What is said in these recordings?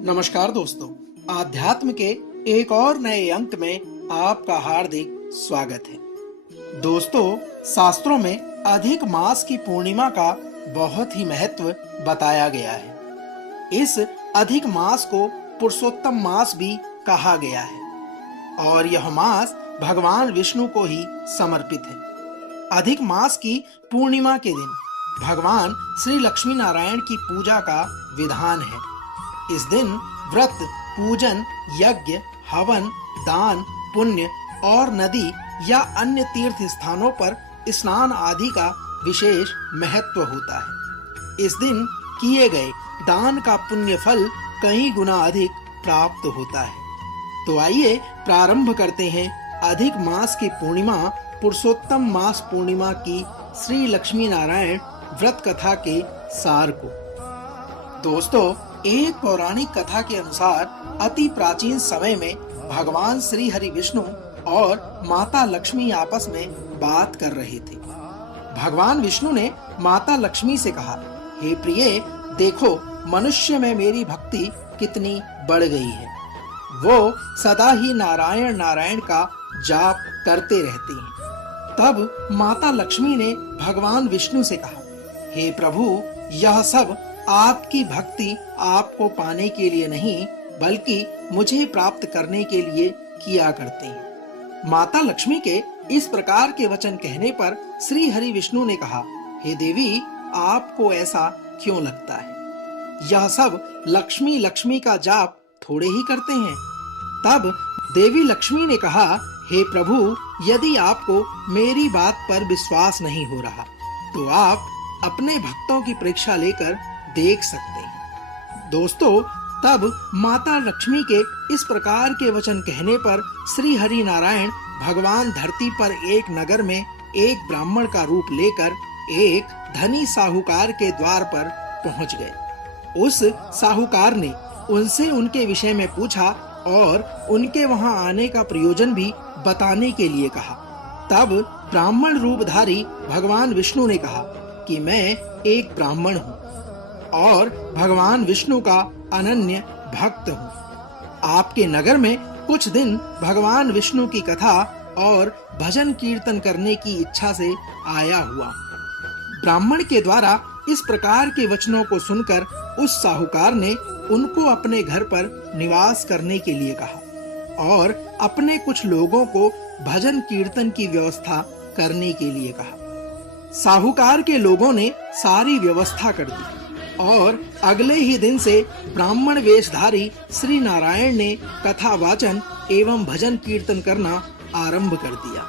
नमस्कार दोस्तों, आध्यात्म के एक और नए अंक में आपका हार्दिक स्वागत है। दोस्तों, शास्त्रों में अधिक मास की पूर्णिमा का बहुत ही महत्व बताया गया है। इस अधिक मास को पुरुषोत्तम मास भी कहा गया है और यह मास भगवान विष्णु को ही समर्पित है। अधिक मास की पूर्णिमा के दिन भगवान श्री लक्ष्मी नारायण की पूजा का विधान है। इस दिन व्रत, पूजन, यज्ञ, हवन, दान, पुण्य और नदी या अन्य तीर्थ स्थानों पर स्नान आदि का विशेष महत्व होता है। इस दिन किए गए दान का पुण्य फल कई गुना अधिक प्राप्त होता है। तो आइए प्रारंभ करते हैं अधिक मास की पूर्णिमा पुरुषोत्तम मास पूर्णिमा की श्री लक्ष्मी नारायण व्रत कथा के सार को। दोस्तों, एक पौराणिक कथा के अनुसार अति प्राचीन समय में भगवान श्री हरि विष्णु और माता लक्ष्मी आपस में बात कर रहे थे। भगवान विष्णु ने माता लक्ष्मी से कहा, हे प्रिये, देखो मनुष्य में मेरी भक्ति कितनी बढ़ गई है। वो सदा ही नारायण नारायण का जाप करते रहते हैं। तब माता लक्ष्मी ने भगवान विष्णु से कहा, हे प्रभु, यह सब आपकी भक्ति आपको पाने के लिए नहीं बल्कि मुझे प्राप्त करने के लिए किया करते हैं। माता लक्ष्मी के इस प्रकार के वचन कहने पर श्री हरि विष्णु ने कहा, हे देवी, आपको ऐसा क्यों लगता है? यह सब लक्ष्मी लक्ष्मी का जाप थोड़े ही करते हैं। तब देवी लक्ष्मी ने कहा, हे प्रभु, यदि आपको मेरी बात पर विश्वास नहीं हो रहा तो आप अपने भक्तों की परीक्षा लेकर देख सकते हैं। दोस्तों, तब माता लक्ष्मी के इस प्रकार के वचन कहने पर श्री हरि नारायण भगवान धरती पर एक नगर में एक ब्राह्मण का रूप लेकर एक धनी साहूकार के द्वार पर पहुंच गए। उस साहूकार ने उनसे उनके विषय में पूछा और उनके वहां आने का प्रयोजन भी बताने के लिए कहा। तब ब्राह्मण रूपधारी भगवान विष्णु ने कहा कि मैं एक ब्राह्मण हूँ और भगवान विष्णु का अनन्य भक्त हूँ। आपके नगर में कुछ दिन भगवान विष्णु की कथा और भजन कीर्तन करने की इच्छा से आया हुआ। ब्राह्मण के द्वारा इस प्रकार के वचनों को सुनकर उस साहूकार ने उनको अपने घर पर निवास करने के लिए कहा और अपने कुछ लोगों को भजन कीर्तन की व्यवस्था करने के लिए कहा। साहूकार के लोगों ने सारी व्यवस्था कर दी और अगले ही दिन से ब्राह्मण वेशधारी श्री नारायण ने कथा वाचन एवं भजन कीर्तन करना आरंभ कर दिया।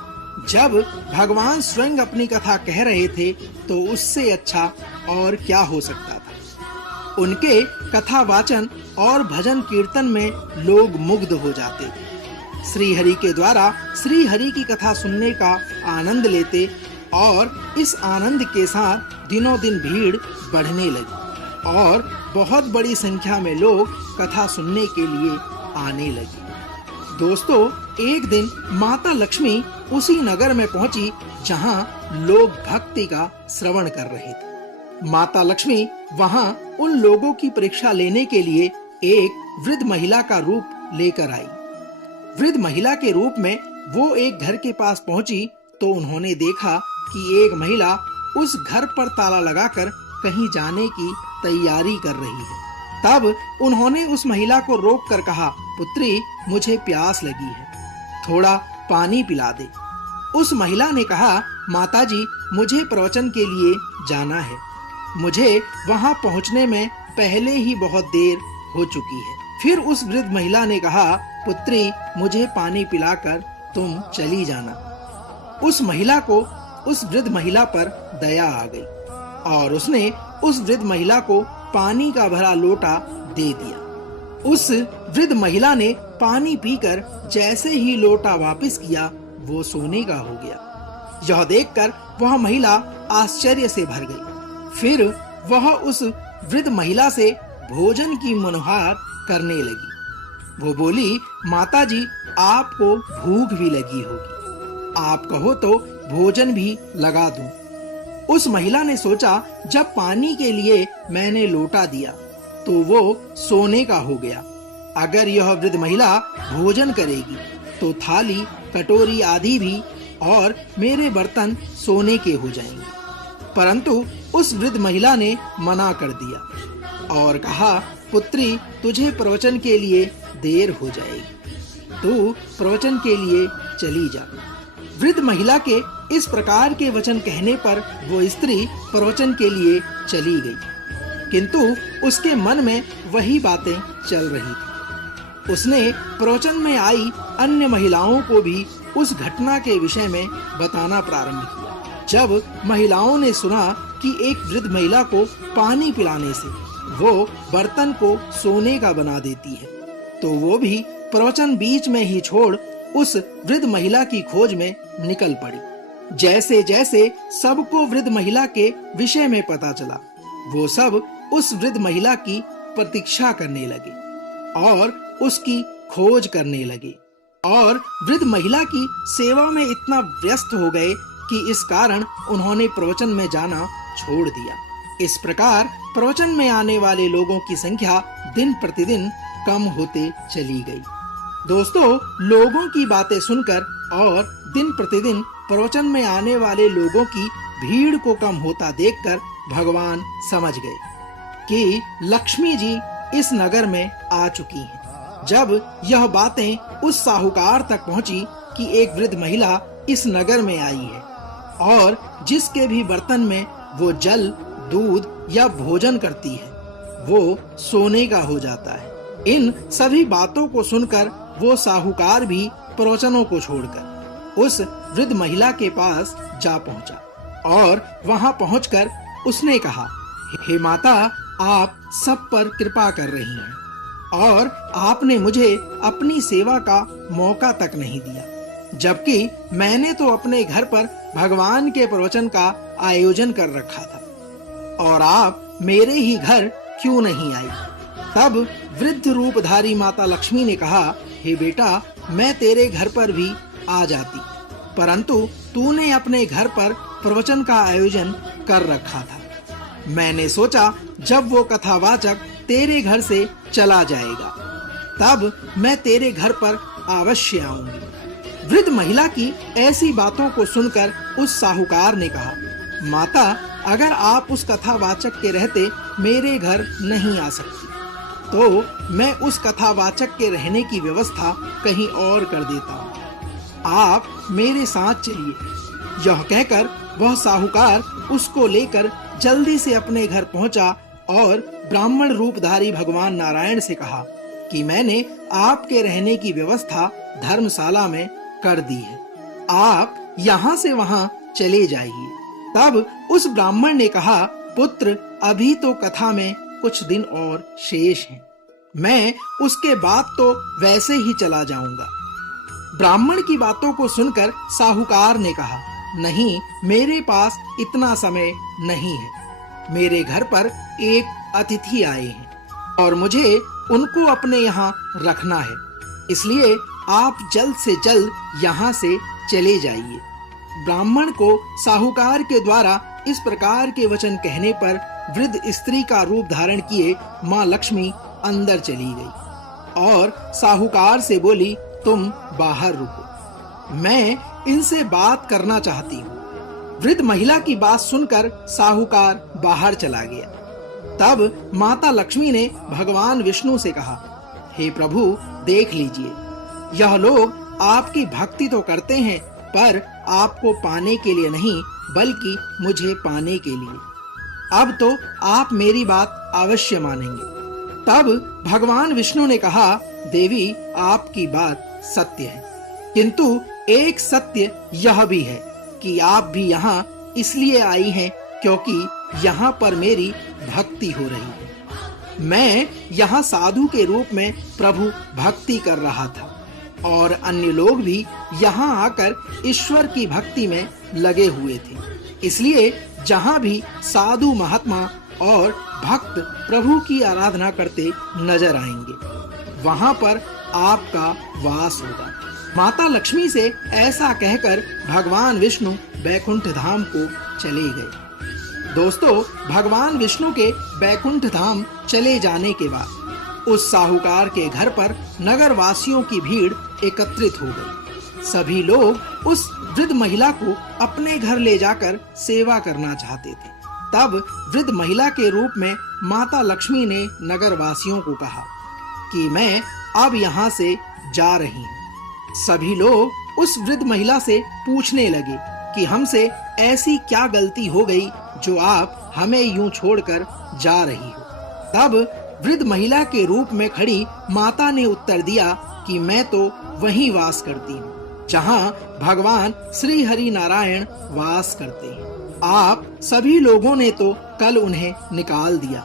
जब भगवान स्वयं अपनी कथा कह रहे थे तो उससे अच्छा और क्या हो सकता था। उनके कथा वाचन और भजन कीर्तन में लोग मुग्ध हो जाते थे। श्री हरि के द्वारा श्री हरि की कथा सुनने का आनंद लेते और इस आनंद के साथ दिनों दिन भीड़ बढ़ने लगी और बहुत बड़ी संख्या में लोग कथा सुनने के लिए आने लगे। दोस्तों, एक दिन माता लक्ष्मी उसी नगर में पहुंची जहां लोग भक्ति का श्रवण कर रहे थे। माता लक्ष्मी वहां उन लोगों की परीक्षा लेने के लिए एक वृद्ध महिला का रूप लेकर आई। वृद्ध महिला के रूप में वो एक घर के पास पहुंची तो उन्होंने देखा कि एक महिला उस घर पर ताला लगाकर कहीं जाने की तैयारी कर रही है। तब उन्होंने उस महिला को रोककर कहा, पुत्री, मुझे प्यास लगी है, थोड़ा पानी पिला दे। उस महिला ने कहा, माताजी, मुझे प्रवचन के लिए जाना है, मुझे वहां पहुंचने में पहले ही बहुत देर हो चुकी है। फिर उस वृद्ध महिला ने कहा, पुत्री, मुझे पानी पिलाकर तुम चली जाना। उस महिला को उस वृद्ध महिला पर दया आ गई और उसने उस वृद्ध महिला को पानी का भरा लोटा दे दिया। उस वृद्ध महिला ने पानी पीकर जैसे ही लोटा वापस किया वो सोने का हो गया। यह देखकर वह महिला आश्चर्य से भर गई। फिर वह उस वृद्ध महिला से भोजन की मुहार करने लगी। वो बोली, माताजी, आपको भूख भी लगी होगी, आप कहो तो भोजन भी लगा दूं। उस महिला ने सोचा, जब पानी के लिए मैंने लोटा दिया तो वो सोने का हो गया। अगर यह वृद्ध महिला भोजन करेगी तो थाली, कटोरी आदि भी और मेरे बर्तन सोने के हो जाएंगे। परंतु उस वृद्ध महिला ने मना कर दिया और कहा, पुत्री, तुझे प्रवचन के लिए देर हो जाएगी, तू प्रवचन के लिए चली जा। वृद्ध महिला के इस प्रकार के वचन कहने पर वो स्त्री प्रवचन के लिए चली गई, किंतु उसके मन में वही बातें चल रही थी। उसने प्रवचन में आई अन्य महिलाओं को भी उस घटना के विषय में बताना प्रारंभ किया। जब महिलाओं ने सुना कि एक वृद्ध महिला को पानी पिलाने से वो बर्तन को सोने का बना देती है, तो वो भी प्रवचन बीच में ही छोड़ उस वृद्ध महिला की खोज में निकल पड़ी। जैसे जैसे सबको वृद्ध महिला के विषय में पता चला, वो सब उस वृद्ध महिला की प्रतीक्षा करने लगे और उसकी खोज करने लगे और वृद्ध महिला की सेवा में इतना व्यस्त हो गए कि इस कारण उन्होंने प्रवचन में जाना छोड़ दिया। इस प्रकार प्रवचन में आने वाले लोगों की संख्या दिन प्रतिदिन कम होते चली गई। दोस्तों, लोगों की बातें सुनकर और दिन प्रतिदिन प्रवचन में आने वाले लोगों की भीड़ को कम होता देखकर भगवान समझ गए कि लक्ष्मी जी इस नगर में आ चुकी हैं। जब यह बातें उस साहूकार तक पहुंची कि एक वृद्ध महिला इस नगर में आई है और जिसके भी बर्तन में वो जल, दूध या भोजन करती है, वो सोने का हो जाता है। इन सभी बातों को सुनकर वो साहूकार भी प्रवचनों को छोड़कर उस वृद्ध महिला के पास जा पहुंचा और वहां पहुंचकर उसने कहा, हे माता, आप सब पर कृपा कर रही हैं और आपने मुझे अपनी सेवा का मौका तक नहीं दिया, जबकि मैंने तो अपने घर पर भगवान के प्रवचन का आयोजन कर रखा था और आप मेरे ही घर क्यों नहीं आई? तब वृद्ध रूपधारी माता लक्ष्मी ने कहा, हे बेटा, मैं तेरे घर पर भी आ जाती, परंतु तूने अपने घर पर प्रवचन का आयोजन कर रखा था। मैंने सोचा जब वो कथावाचक तेरे घर से चला जाएगा तब मैं तेरे घर पर अवश्य आऊंगी। वृद्ध महिला की ऐसी बातों को सुनकर उस साहूकार ने कहा, माता, अगर आप उस कथावाचक के रहते मेरे घर नहीं आ सकती तो मैं उस कथावाचक के रहने की व्यवस्था कहीं और कर देता हूँ। आप मेरे साथ चलिए। यह कहकर वह साहूकार उसको लेकर जल्दी से अपने घर पहुंचा और ब्राह्मण रूपधारी भगवान नारायण से कहा कि मैंने आपके रहने की व्यवस्था धर्मशाला में कर दी है, आप यहाँ से वहाँ चले जाइए। तब उस ब्राह्मण ने कहा, पुत्र, अभी तो कथा में कुछ दिन और शेष हैं, मैं उसके बाद तो वैसे ही चला जाऊंगा। ब्राह्मण की बातों को सुनकर साहूकार ने कहा, नहीं, मेरे पास इतना समय नहीं है। मेरे घर पर एक अतिथि आए हैं और मुझे उनको अपने यहाँ रखना है, इसलिए आप जल्द से जल्द यहाँ से चले जाइए। ब्राह्मण को साहूकार के द्वारा इस प्रकार के वचन कहने पर वृद्ध स्त्री का रूप धारण किए माँ लक्ष्मी अंदर चली गई और साहूकार से बोली, तुम बाहर रुको, मैं इनसे बात करना चाहती हूँ। वृद्ध महिला की बात सुनकर साहूकार बाहर चला गया। तब माता लक्ष्मी ने भगवान विष्णु से कहा, हे प्रभु, देख लीजिए, यह लोग आपकी भक्ति तो करते हैं पर आपको पाने के लिए नहीं बल्कि मुझे पाने के लिए। अब तो आप मेरी बात अवश्य मानेंगे। तब भगवान विष्णु ने कहा, देवी, आपकी बात सत्य है, किंतु एक सत्य यह भी है कि आप भी यहाँ इसलिए आई हैं क्योंकि यहाँ पर मेरी भक्ति हो रही है। मैं यहाँ साधु के रूप में प्रभु भक्ति कर रहा था और अन्य लोग भी यहाँ आकर ईश्वर की भक्ति में लगे हुए थे, इसलिए जहाँ भी साधु महात्मा और भक्त प्रभु की आराधना करते नजर आएंगे, वहाँ पर आपका वास होगा। माता लक्ष्मी से ऐसा कहकर भगवान विष्णु बैकुंठ धाम को चले गए। दोस्तों, भगवान विष्णु के बैकुंठ धाम चले जाने के बाद उस साहूकार के घर पर नगर वासियों की भीड़ एकत्रित हो गई। सभी लोग उस वृद्ध महिला को अपने घर ले जाकर सेवा करना चाहते थे। तब वृद्ध महिला के रूप में माता लक्ष्मी ने नगर वासियों को कहा कि मैं अब यहाँ से जा रही हूँ। सभी लोग उस वृद्ध महिला से पूछने लगे कि हमसे ऐसी क्या गलती हो गई जो आप हमें यूं छोड़कर जा रही हो। तब वृद्ध महिला के रूप में खड़ी माता ने उत्तर दिया कि मैं तो वहीं वास करती हूँ जहाँ भगवान श्री हरि नारायण वास करते हैं। आप सभी लोगों ने तो कल उन्हें निकाल दिया,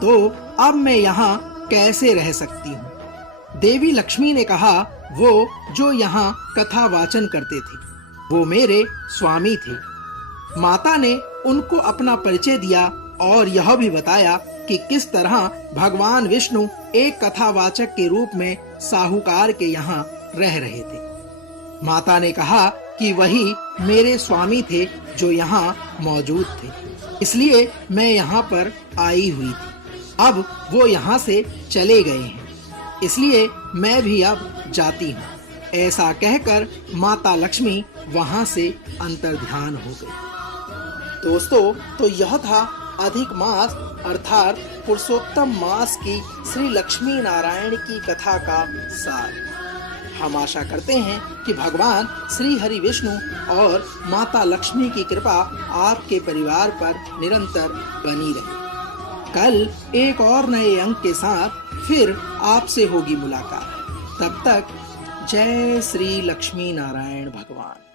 तो अब मैं यहाँ कैसे रह सकती हूँ। देवी लक्ष्मी ने कहा, वो जो यहाँ कथा वाचन करते थे वो मेरे स्वामी थे। माता ने उनको अपना परिचय दिया और यह भी बताया कि किस तरह भगवान विष्णु एक कथावाचक के रूप में साहूकार के यहाँ रह रहे थे। माता ने कहा कि वही मेरे स्वामी थे जो यहाँ मौजूद थे, इसलिए मैं यहाँ पर आई हुई थी। अब वो यहाँ से चले गए हैं, इसलिए मैं भी अब जाती हूँ। ऐसा कहकर माता लक्ष्मी वहाँ से अंतर्ध्यान हो गई। दोस्तों, तो यह था अधिक मास अर्थात पुरुषोत्तम मास की श्री लक्ष्मी नारायण की कथा का सार। हम आशा करते हैं कि भगवान श्री हरि विष्णु और माता लक्ष्मी की कृपा आपके परिवार पर निरंतर बनी रहे। कल एक और नए अंक के साथ फिर आपसे होगी मुलाकात। तब तक जय श्री लक्ष्मी नारायण भगवान।